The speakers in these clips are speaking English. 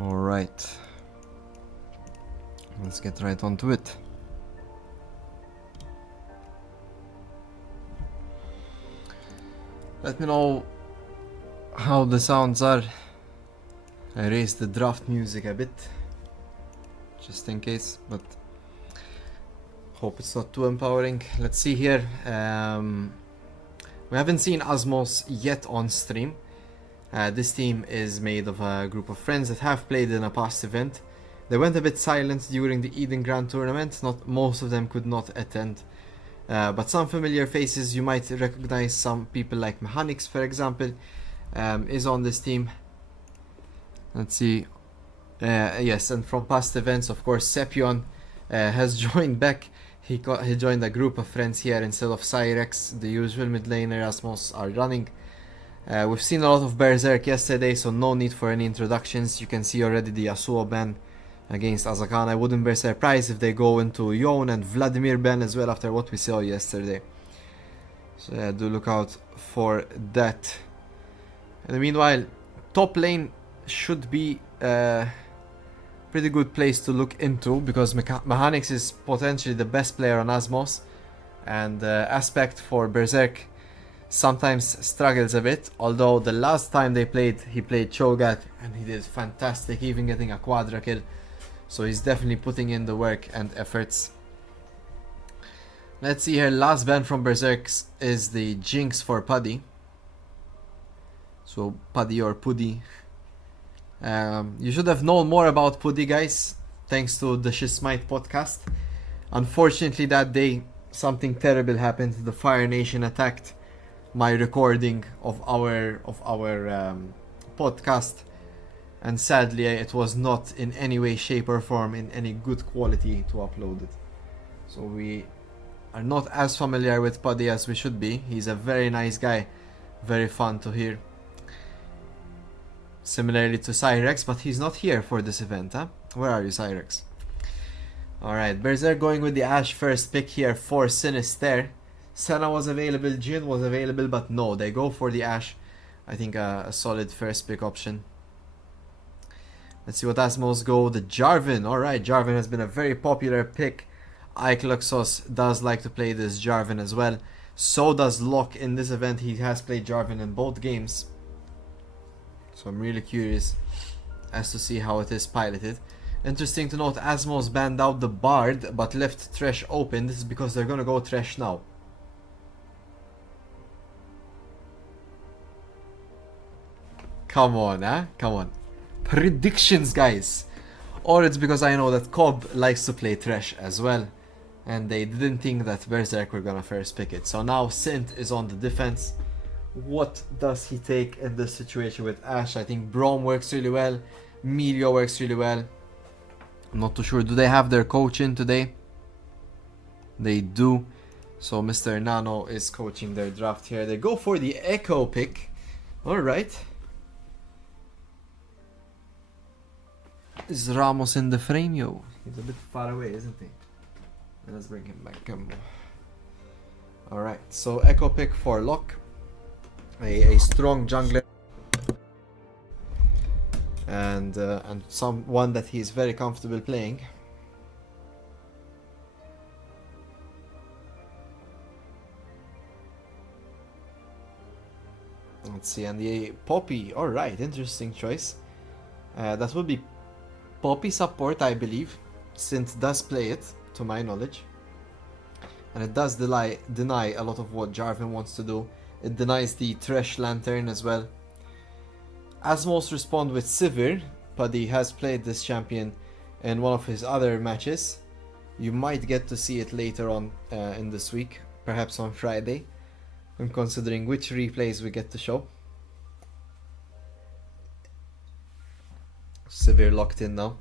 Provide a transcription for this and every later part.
Alright. Let's get right onto it. Let me know how the sounds are. I raised the draft music a bit, just in case, but hope it's not too empowering. Let's see here. We haven't seen Azmows yet on stream. This team is made of a group of friends that have played in a past event. They went a bit silent during the Eden Grand Tournament. Not most of them could not attend. But some familiar faces you might recognize. Some people like Mechanics, for example, is on this team. Let's see. Yes, and from past events, of course, Sepion has joined back. He joined a group of friends here instead of Cyrex, the usual mid laner Azmows are running. We've seen a lot of Berserk yesterday, so no need for any introductions. You can see already the Yasuo ban against Azakan. I wouldn't be surprised if they go into Yon and Vladimir ban as well after what we saw yesterday. So yeah, do look out for that. And meanwhile, top lane should be a pretty good place to look into, because Mechanics is potentially the best player on Azmows, and Aspect for Berserk sometimes struggles a bit, although the last time they played, he played Cho'Gath and he did fantastic, even getting a quadra kill. So he's definitely putting in the work and efforts. Let's see here, last ban from Berserk is the Jinx for Puddy. So Puddy or Puddy. You should have known more about Puddy, guys, thanks to the Shismite podcast. Unfortunately that day something terrible happened. The Fire Nation attacked my recording of our podcast, and sadly it was not in any way, shape or form in any good quality to upload it. So we are not as familiar with Puddy as we should be. He's a very nice guy, very fun to hear. Similarly to Cyrex, but he's not here for this event, huh? Where are you, Cyrex? Alright, Berserk going with the Ashe first pick here for Sinister. Senna was available, Jhin was available, but no, they go for the Ashe. I think a solid first pick option. Let's see what Azmows go. The Jarvan. Alright, Jarvan has been a very popular pick. Ikeluxos does like to play this Jarvan as well. So does Locke in this event. He has played Jarvan in both games. So I'm really curious as to see how it is piloted. Interesting to note, Azmows banned out the Bard but left Thresh open. This is because they're gonna go Thresh now. Come on, huh? Come on. Predictions, guys. Or it's because I know that Cobb likes to play Thresh as well, and they didn't think that Berserk were gonna first pick it. So now Sint is on the defense. What does he take in this situation with Ashe? I think Braum works really well. Melio works really well. I'm not too sure. Do they have their coach in today? They do. So Mr. Nano is coaching their draft here. They go for the Echo pick. Alright. Is Ramos in the frame, yo? He's a bit far away, isn't he? Let's bring him back. Alright, so Echo pick for Locke. A strong jungler. And someone that he's very comfortable playing. Let's see, and the Poppy. Alright, interesting choice. That would be Poppy support, I believe. Sint does play it, to my knowledge. And it does deny a lot of what Jarvan wants to do. It denies the Thresh Lantern as well. Azmows respond with Sivir. Puddy has played this champion in one of his other matches. You might get to see it later on in this week. Perhaps on Friday. I'm considering which replays we get to show. Sivir locked in now.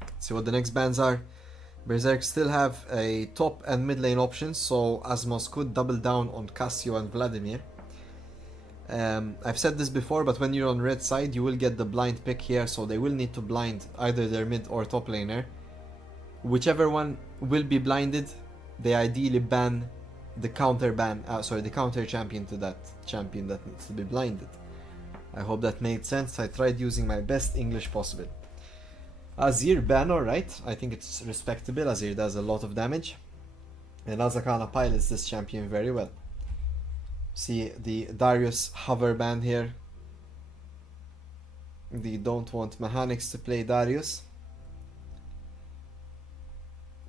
Let's see what the next bans are. Berserk still have a top and mid lane options, so Azmows could double down on Cassio and Vladimir. I've said this before, but when you're on red side, you will get the blind pick here, so they will need to blind either their mid or top laner. Whichever one will be blinded, they ideally ban the counter champion to that champion that needs to be blinded. I hope that made sense. I tried using my best English possible. Azir ban, alright. I think it's respectable. Azir does a lot of damage. And Azakana pilots this champion very well. See the Darius hover ban here. They don't want mechanics to play Darius.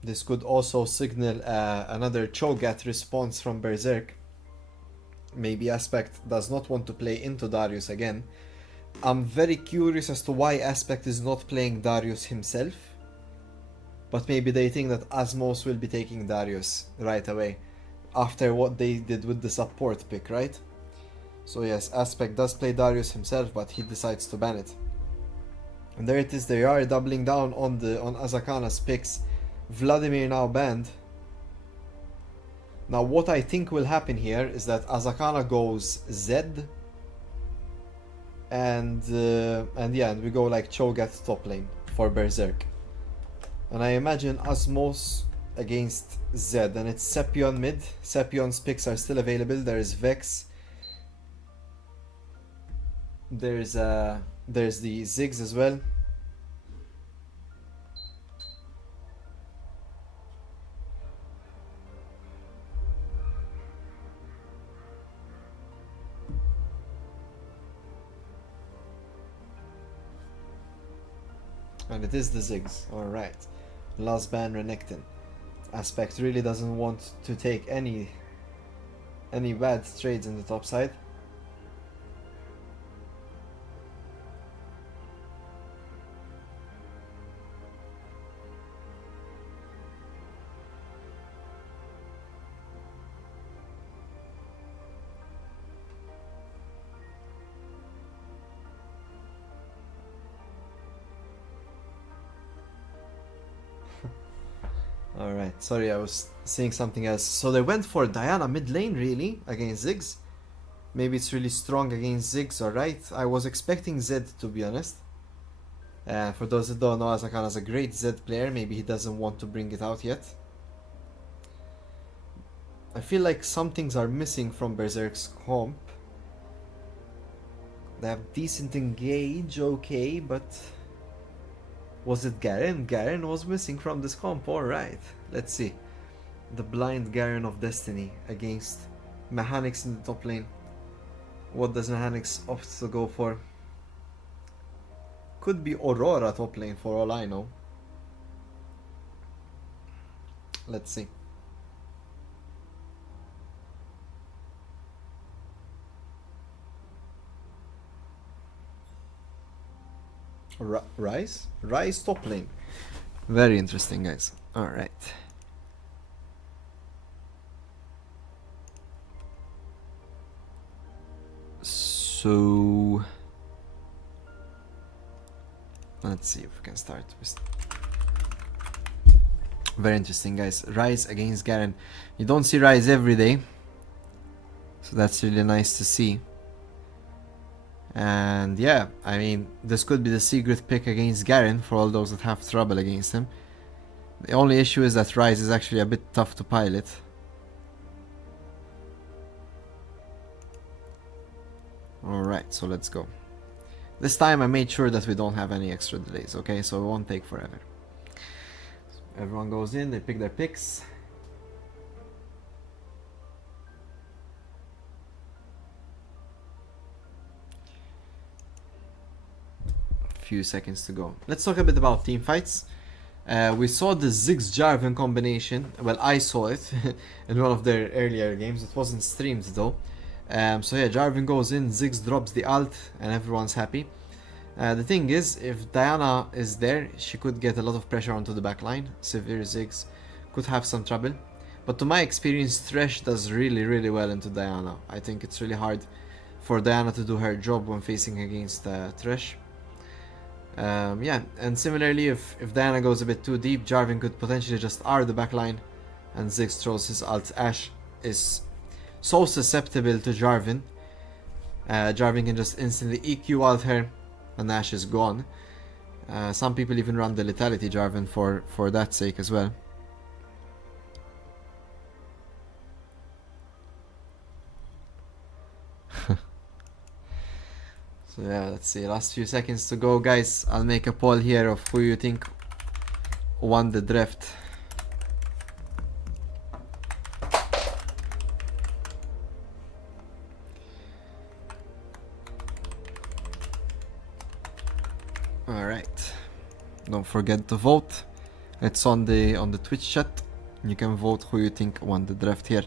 This could also signal another Cho'Gath response from Berserk. Maybe Aspect does not want to play into Darius again. I'm very curious as to why Aspect is not playing Darius himself. But maybe they think that Azmows will be taking Darius right away. After what they did with the support pick, right? So yes, Aspect does play Darius himself, but he decides to ban it. And there it is, they are doubling down on Azakana's picks. Vladimir now banned. Now what I think will happen here is that Azakana goes Zed. And we go like Cho'Gath top lane for Berserk. And I imagine Azmows against Zed, and it's Sepion mid. Sepion's picks are still available. There's Vex. There's the Ziggs as well. And it is the Ziggs. Alright. Last ban Renekton. Aspect really doesn't want to take any bad trades in the top side. Alright, sorry, I was saying something else. So they went for Diana mid lane, really, against Ziggs. Maybe it's really strong against Ziggs, alright. I was expecting Zed, to be honest. For those that don't know, Azakana is a great Zed player. Maybe he doesn't want to bring it out yet. I feel like some things are missing from Berserk's comp. They have decent engage, okay, but... Was it Garen? Garen was missing from this comp, alright. Let's see. The blind Garen of Destiny against Mechanics in the top lane. What does Mechanics opt to go for? Could be Aurora top lane for all I know. Let's see. Rise? Rise top lane. Very interesting, guys. Alright. So... let's see if we can start with... Very interesting, guys. Rise against Garen. You don't see Rise every day. So that's really nice to see. And yeah, I mean, this could be the secret pick against Garen for all those that have trouble against him. The only issue is that Rise is actually a bit tough to pilot. Alright, so let's go. This time I made sure that we don't have any extra delays, okay? So it won't take forever. So everyone goes in, they pick their picks. Few seconds to go. Let's talk a bit about team fights. We saw the Ziggs Jarvan combination. Well, I saw it in one of their earlier games. It wasn't streamed though. So yeah, Jarvan goes in, Ziggs drops the ult, and everyone's happy. The thing is, if Diana is there, she could get a lot of pressure onto the backline. Severe Ziggs could have some trouble. But to my experience, Thresh does really well into Diana. I think it's really hard for Diana to do her job when facing against Thresh. Yeah, and similarly, if Diana goes a bit too deep, Jarvan could potentially just R the backline, and Ziggs throws his ult. Ashe is so susceptible to Jarvan. Jarvan can just instantly EQ ult her, and Ashe is gone. Some people even run the Lethality Jarvan for that sake as well. So yeah, let's see. Last few seconds to go, guys. I'll make a poll here of who you think won the draft. Alright. Don't forget to vote. It's on the Twitch chat. You can vote who you think won the draft here.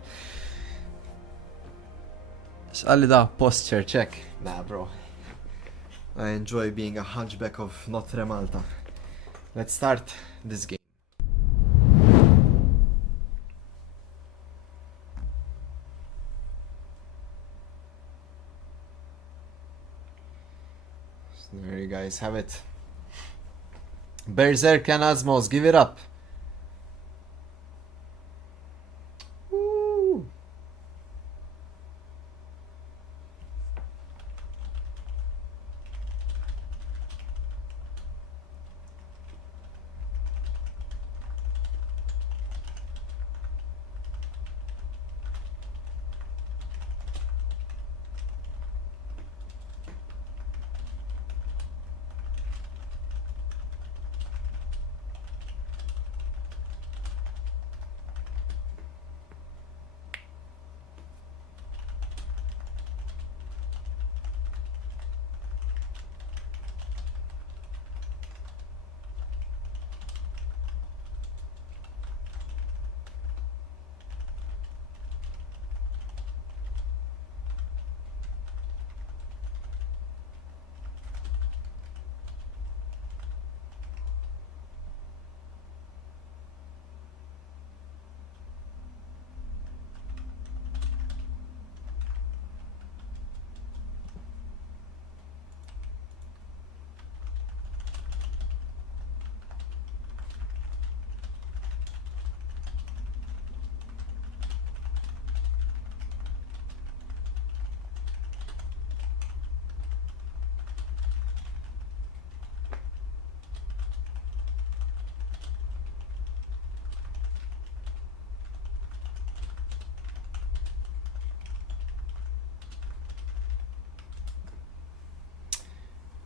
X'qalli da posture check. Nah, bro. I enjoy being a hunchback of Notre Malta. Let's start this game. So there you guys have it. Berserk and Azmows, give it up. Woo.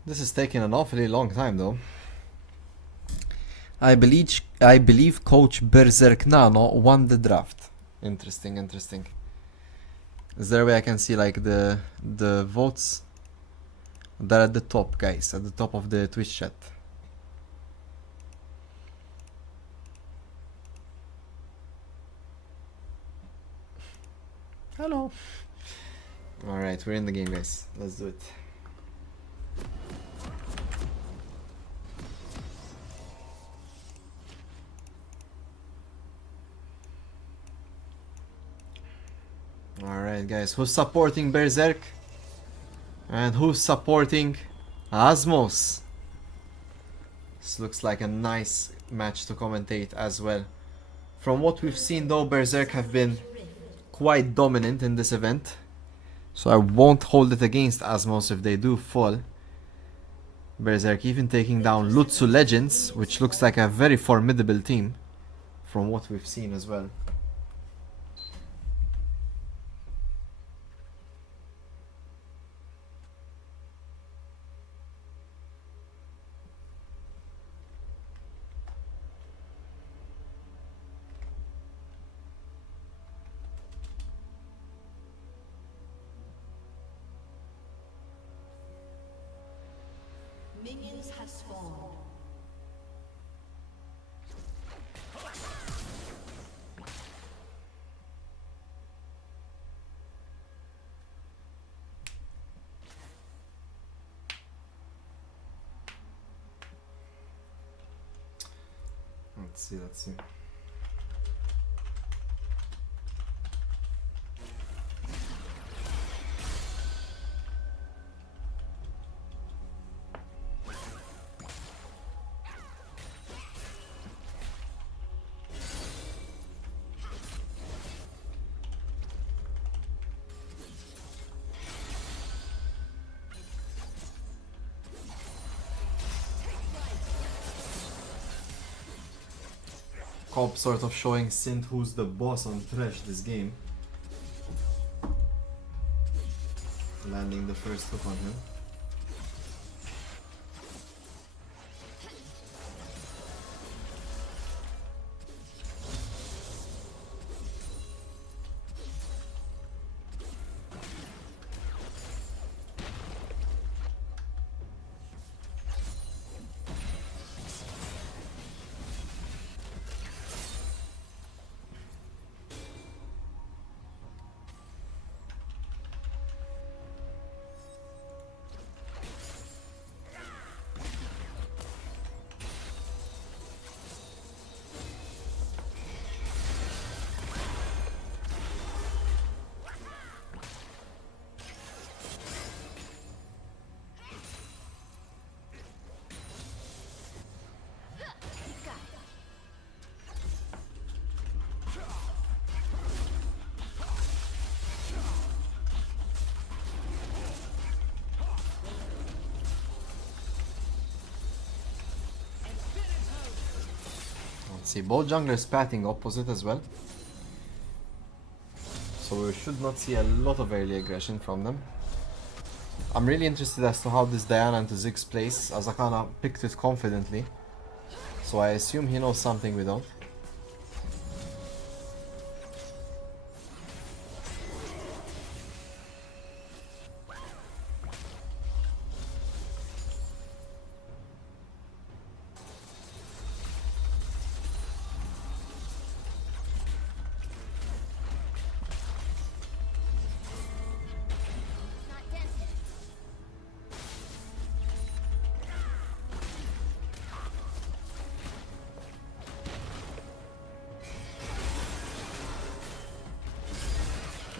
This is taking an awfully long time though. I believe Coach Berserk Nano won the draft. Interesting, interesting. Is there a way I can see like the votes? They're at the top, guys, at the top of the Twitch chat. Hello. Alright, we're in the game, guys. Let's do it. Alright, guys, who's supporting Berserk? And who's supporting Azmows? This looks like a nice match to commentate as well. From what we've seen though, Berserk have been quite dominant in this event. So I won't hold it against Azmows if they do fall. Berserk even taking down Lutsu Legends, which looks like a very formidable team. From what we've seen as well. Minions have spawned. Let's see. Cobb sort of showing Sint who's the boss on Thresh this game. Landing the first hook on him. Let's see, both junglers patting opposite as well. So we should not see a lot of early aggression from them. I'm really interested as to how this Diana into Ziggs plays, as Akana picked it confidently. So I assume he knows something we don't.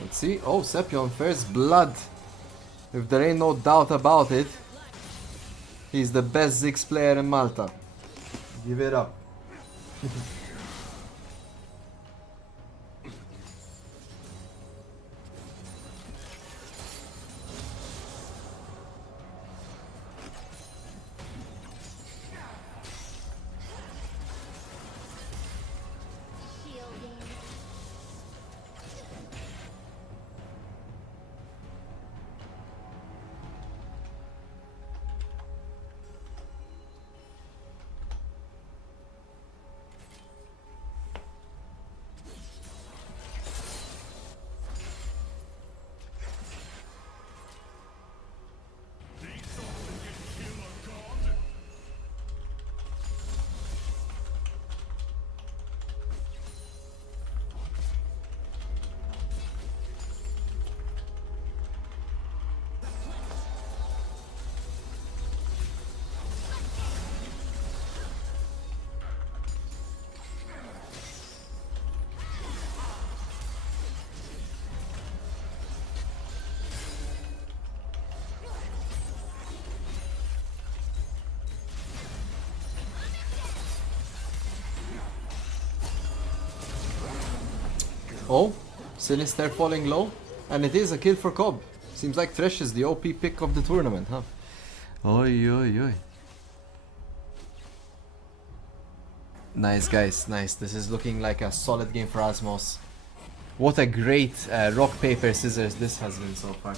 Let's see. Oh, Sepion first blood. If there ain't no doubt about it, he's the best Ziggs player in Malta. Give it up. Oh, Sinister falling low, and it is a kill for Cobb. Seems like Thresh is the OP pick of the tournament, huh? Oi, oi, oi. Nice, guys, nice. This is looking like a solid game for Azmows. What a great rock, paper, scissors this has been so far.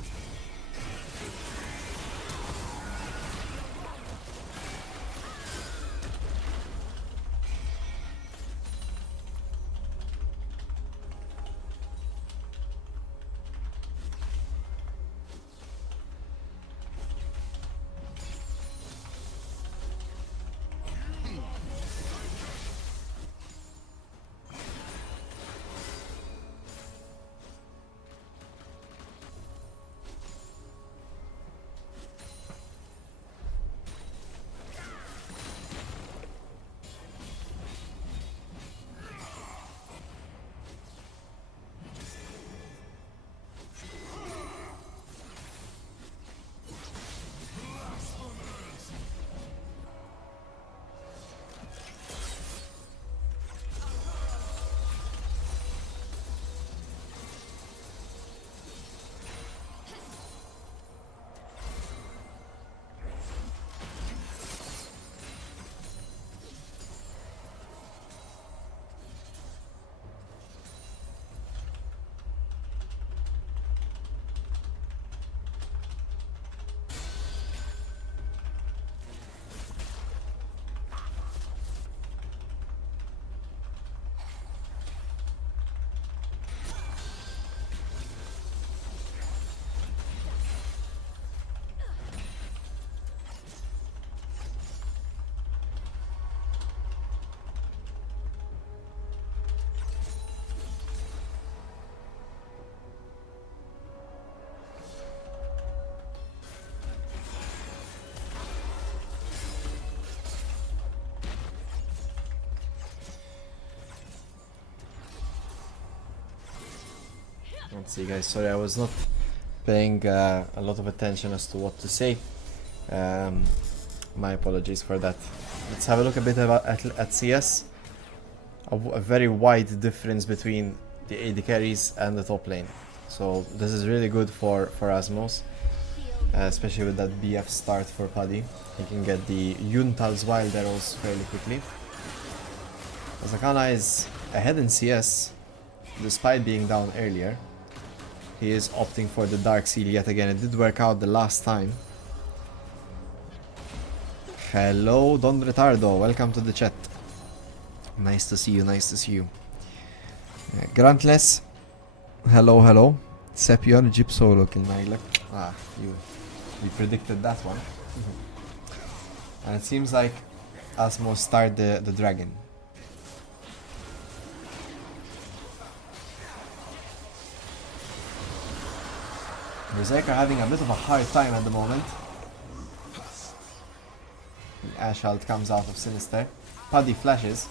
Let's see, guys, sorry I was not paying a lot of attention as to what to say. My apologies for that. Let's have a look a bit at CS. A very wide difference between the AD carries and the top lane. So this is really good for Azmows, especially with that BF start for Paddy. He can get the Yuntal's wild arrows fairly quickly. Azakana is ahead in CS, despite being down earlier. He is opting for the Dark Seal yet again. It did work out the last time. Hello, Don Retardo. Welcome to the chat. Nice to see you, nice to see you. Grantless. Hello, hello. Sepion, Gypso looking like. Ah, you predicted that one. And it seems like Azmows start the dragon. Berserk are having a bit of a hard time at the moment. The Ashalt comes out of Sinister. Paddy flashes.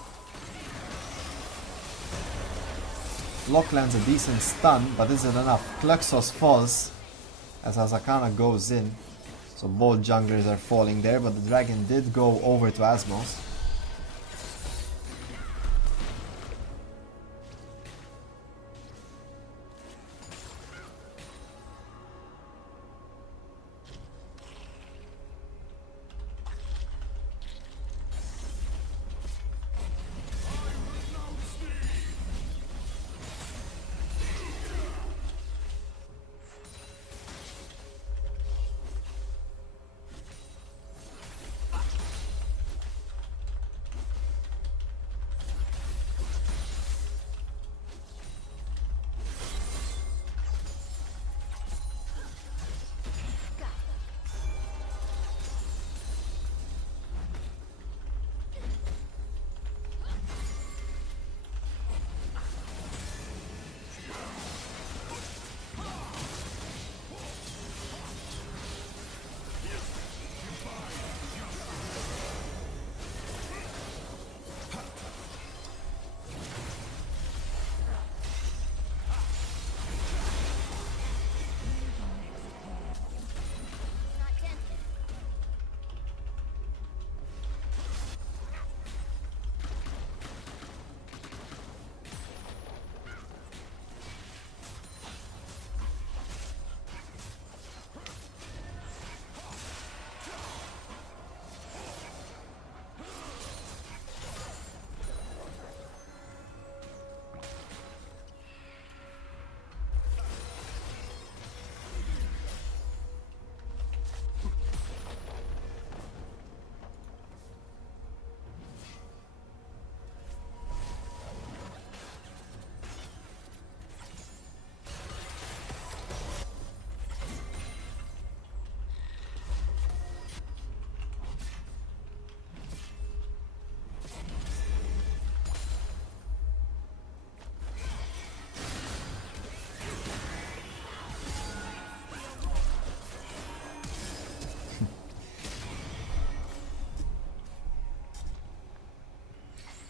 Lock lands a decent stun, but isn't enough. Kluxos falls as Azakana goes in. So both junglers are falling there, but the dragon did go over to Azmows.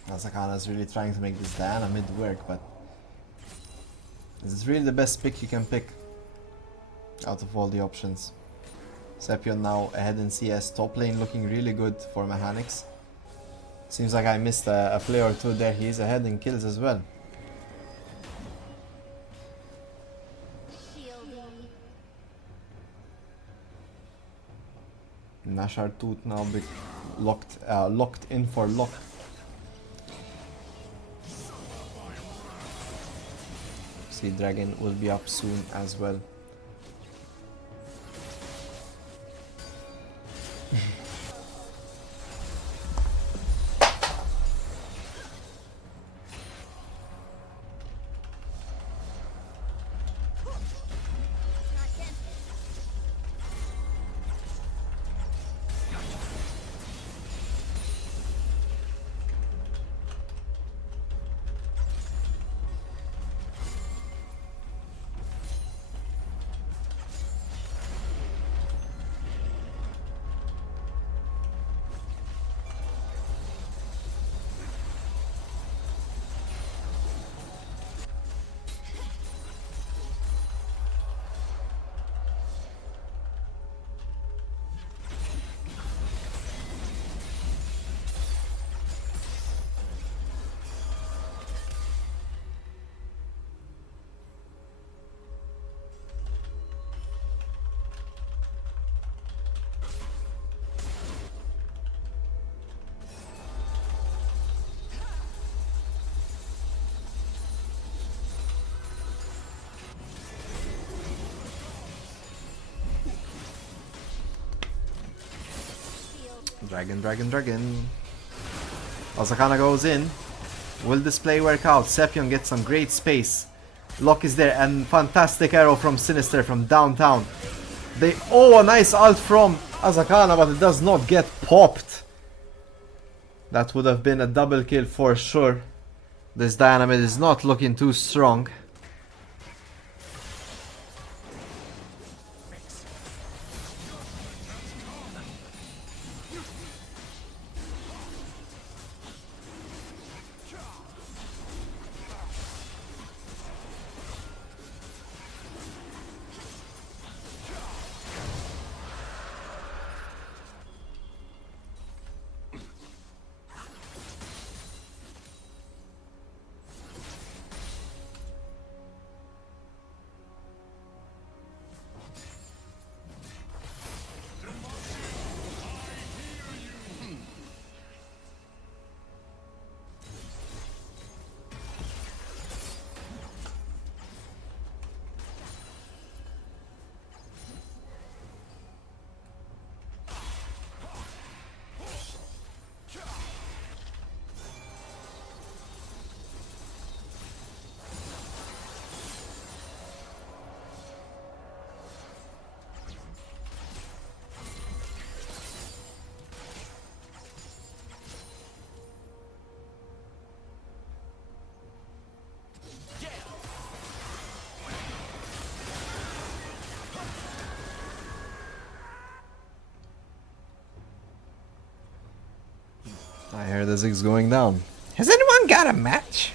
Azakana is really trying to make this Diana mid work, but this is really the best pick you can pick out of all the options. Sepion now ahead in CS, top lane looking really good for mechanics. Seems like I missed a play or two there. He's ahead in kills as well. Nashar Tooth now locked in for lock. See, Dragon will be up soon as well. Dragon, dragon, dragon. Azakana goes in. Will this play work out? Sepion gets some great space. Lock is there, and fantastic arrow from Sinister from downtown. A nice ult from Azakana, but it does not get popped. That would have been a double kill for sure. This dynamite is not looking too strong. I hear the Zig's going down. Has anyone got a match?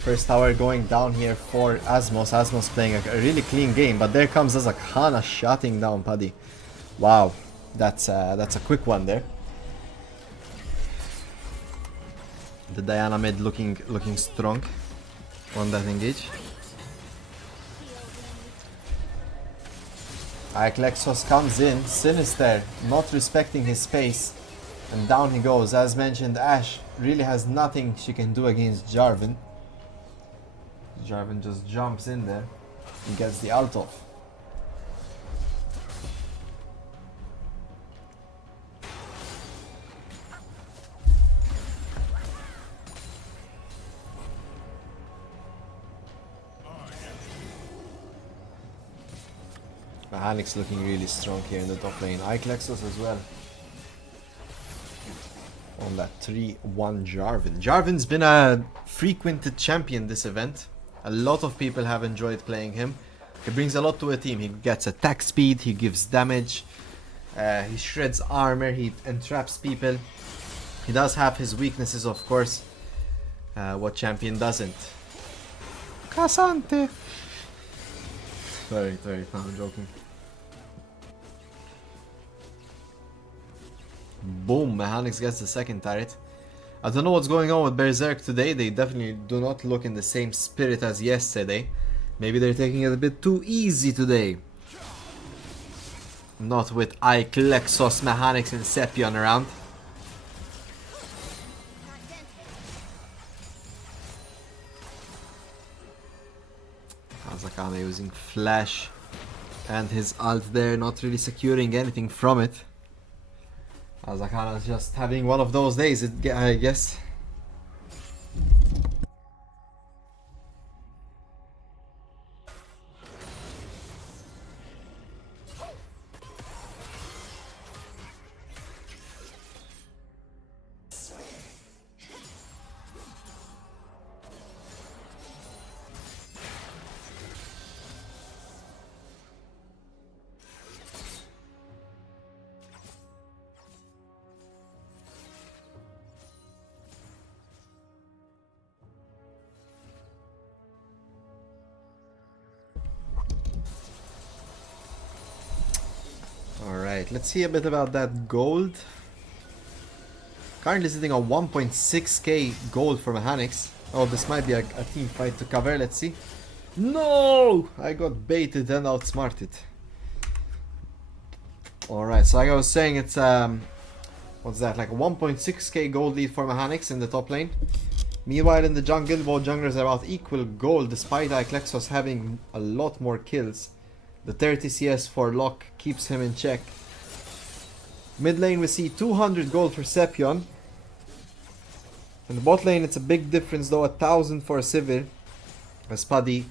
First tower going down here for Azmows. Azmows playing a really clean game, but there comes Azakana shutting down Paddy. Wow, that's a quick one there. The Diana mid looking strong on that engage. Iclexos comes in, Sinister not respecting his space, and down he goes. As mentioned, Ashe really has nothing she can do against Jarvan. Jarvan just jumps in there and gets the ult off. Alex looking really strong here in the top lane. Iclexos as well. On that 3-1 Jarvan. Jarvan's been a frequented champion this event. A lot of people have enjoyed playing him. He brings a lot to a team. He gets attack speed, he gives damage, he shreds armor, he entraps people. He does have his weaknesses, of course. What champion doesn't? Casante! Sorry, no, I'm joking. Boom, Mechanics gets the second turret. I don't know what's going on with Berserk today. They definitely do not look in the same spirit as yesterday. Maybe they're taking it a bit too easy today. Not with Iclexos, Mechanics and Sepion around. Azakana using flash and his ult there, not really securing anything from it. Azakana is just having one of those days, I guess. let's see a bit about that gold. Currently sitting on 1.6k gold for mechanics. Oh, this might be a team fight to cover. Let's see. No! I got baited and outsmarted. Alright, so like I was saying, it's what's that, like a 1.6k gold lead for mechanics in the top lane. Meanwhile in the jungle, both junglers are about equal gold despite Iclexos having a lot more kills. The 30 CS for Locke keeps him in check. Mid lane we see 200 gold for Sepion. In the bot lane it's a big difference though, 1000 for Sivir. As Paddy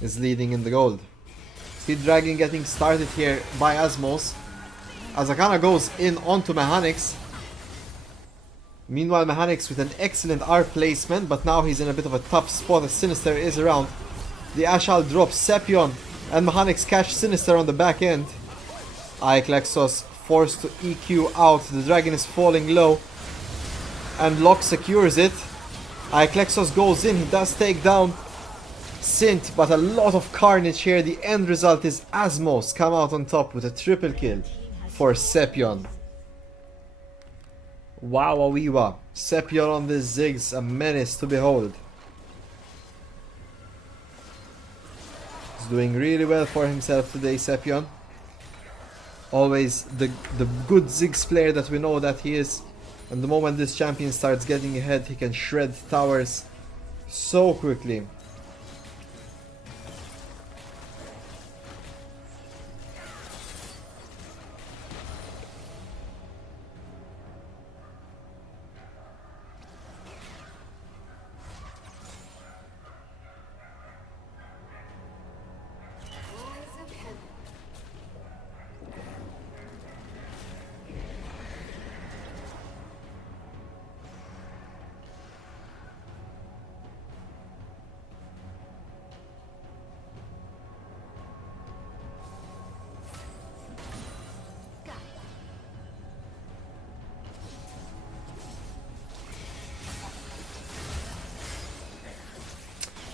is leading in the gold. Speed Dragon getting started here by Azmows. Azakana goes in onto Mechanics. Meanwhile Mechanics with an excellent R placement, but now he's in a bit of a tough spot as Sinister is around. The Ashal drops Sepion and Mechanics catch Sinister on the back end. Iclexos forced to EQ out, the dragon is falling low and Locke secures it. Iclexos goes in, he does take down Sint, but a lot of carnage here. The end result is Azmows come out on top with a triple kill for Sepion. Wow-a-wee-wa. Sepion on this Ziggs, a menace to behold. He's doing really well for himself today, Sepion. Always the good Ziggs player that we know that he is. And the moment this champion starts getting ahead, he can shred towers so quickly.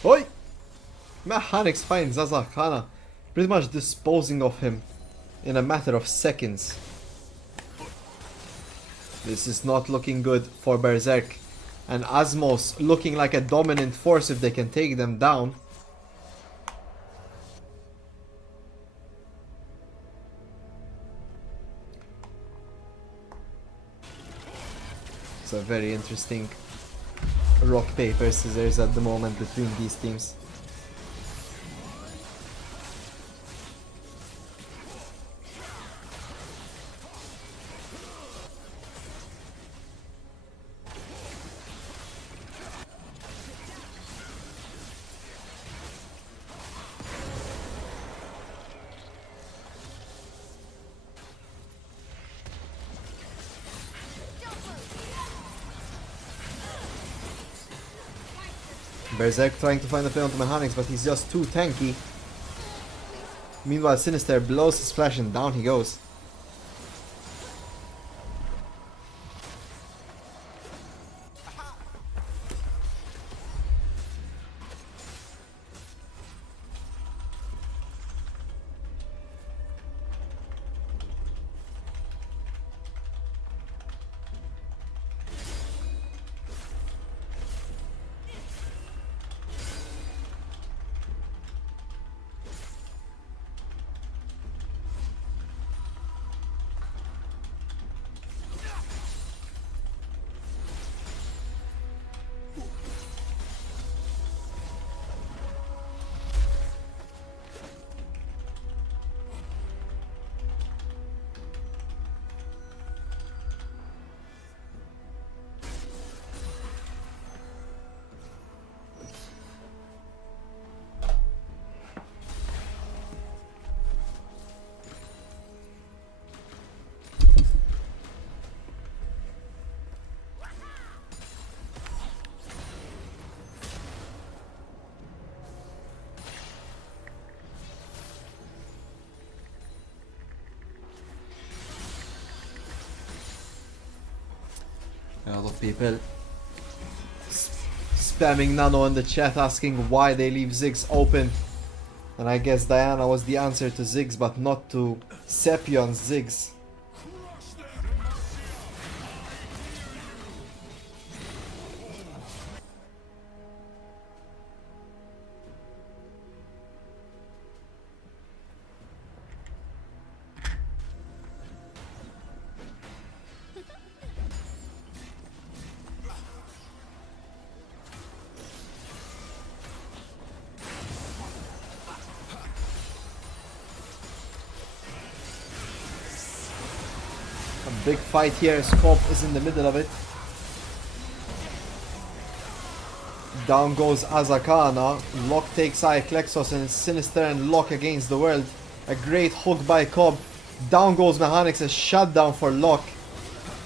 Oi! Mechanics finds Azakana, pretty much disposing of him in a matter of seconds. This is not looking good for Berserk. And Azmows looking like a dominant force if they can take them down. It's a very interesting rock, paper, scissors at the moment between these teams. Berserk trying to find a play onto Mechanics, but he's just too tanky. Meanwhile, Sinister blows his flash and down he goes. A lot of people spamming Nano in the chat asking why they leave Ziggs open. And I guess Diana was the answer to Ziggs, but not to Sepion's Ziggs. Big fight here. Scope is in the middle of it. Down goes Azakana. Lock takes Iaclexos and Sinister and Lock against the world. A great hook by Cobb. Down goes Mechanics, a shutdown for Lock.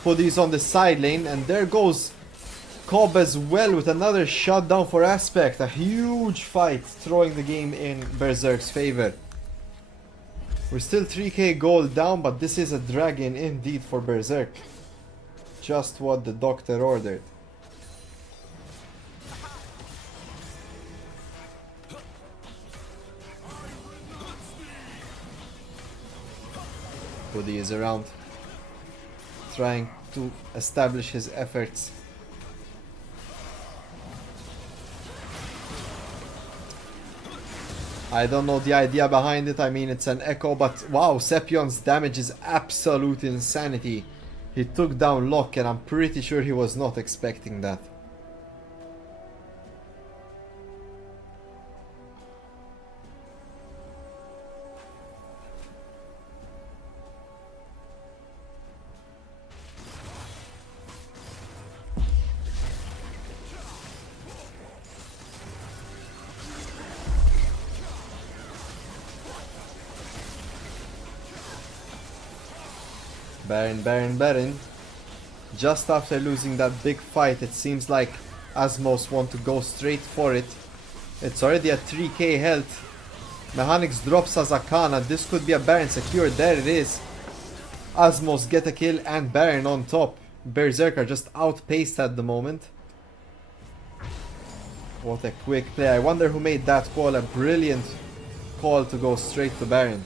Puddy's on the side lane, and there goes Cobb as well with another shutdown for Aspect. A huge fight, throwing the game in Berserk's favor. We're still 3k gold down, but this is a dragon indeed for Berserk. Just what the doctor ordered. Puddy is around, trying to establish his efforts. I don't know the idea behind it. I mean, it's an echo, but wow, Sepion's damage is absolute insanity. He took down Locke, and I'm pretty sure he was not expecting that. Baron. Just after losing that big fight, it seems like Azmows want to go straight for it. It's already at 3k health. Mechanics drops Azakana. This could be a Baron secure. There it is. Azmows get a kill and Baron on top. Berserk are just outpaced at the moment. What a quick play. I wonder who made that call. A brilliant call to go straight to Baron.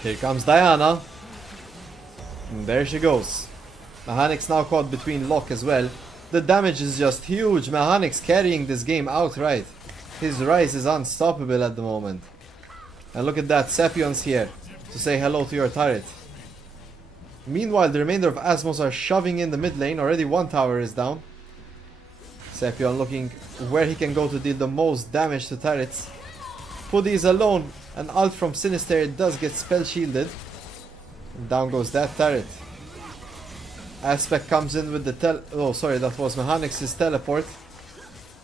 Here comes Diana. And there she goes. Mechanics now caught between Locke as well. The damage is just huge. Mechanics carrying this game outright. His rise is unstoppable at the moment. And look at that, Sepion's here to say hello to your turret. Meanwhile, the remainder of Azmows are shoving in the mid lane. Already one tower is down. Sepion looking where he can go to deal the most damage to turrets. Puddy is alone. An ult from Sinister, it does get spell shielded. And down goes that turret. Aspect comes in with the oh sorry, that was Mechanics' teleport.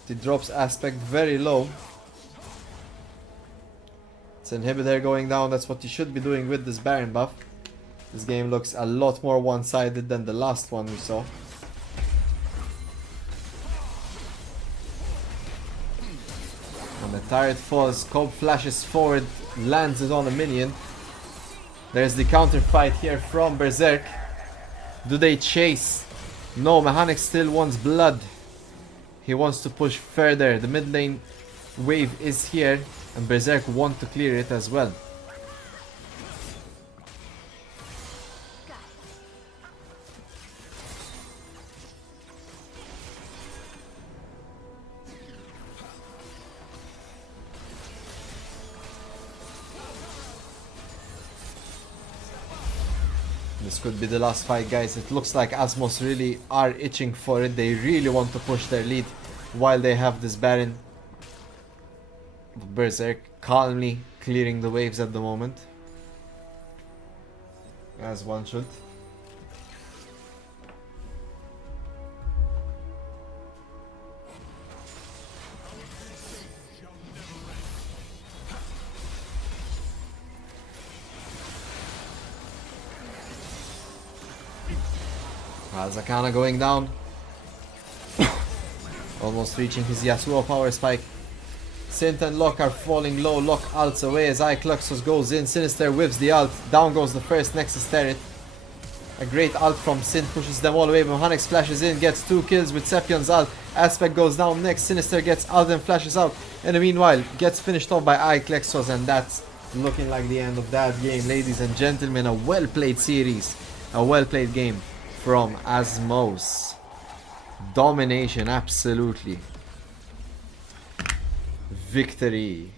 It drops Aspect very low. It's inhibitor going down. That's what you should be doing with this Baron buff. This game looks a lot more one-sided than the last one we saw. When the turret falls, Cobb flashes forward, lands it on a minion. There's the counter fight here from Berserk. Do they chase? No, Mechanics still wants blood. He wants to push further. The mid lane wave is here, and Berserk want to clear it as well. This could be the last fight, guys. It looks like Azmows really are itching for it. They really want to push their lead while they have this Baron. Berserk calmly clearing the waves at the moment, as one should. Azakana going down. Almost reaching his Yasuo power spike. Sint and Locke are falling low. Locke ults away as Iaclexos goes in. Sinister whips the ult. Down goes the first Nexus turret. A great ult from Sin pushes them all away. Mohanix flashes in, gets 2 kills with Sepion's ult. Aspect goes down next. Sinister gets ult and flashes out. In the meanwhile, gets finished off by Iklexos, and that's looking like the end of that game. Ladies and gentlemen, a well-played series. A well-played game from Azmows. Domination, absolutely. Victory.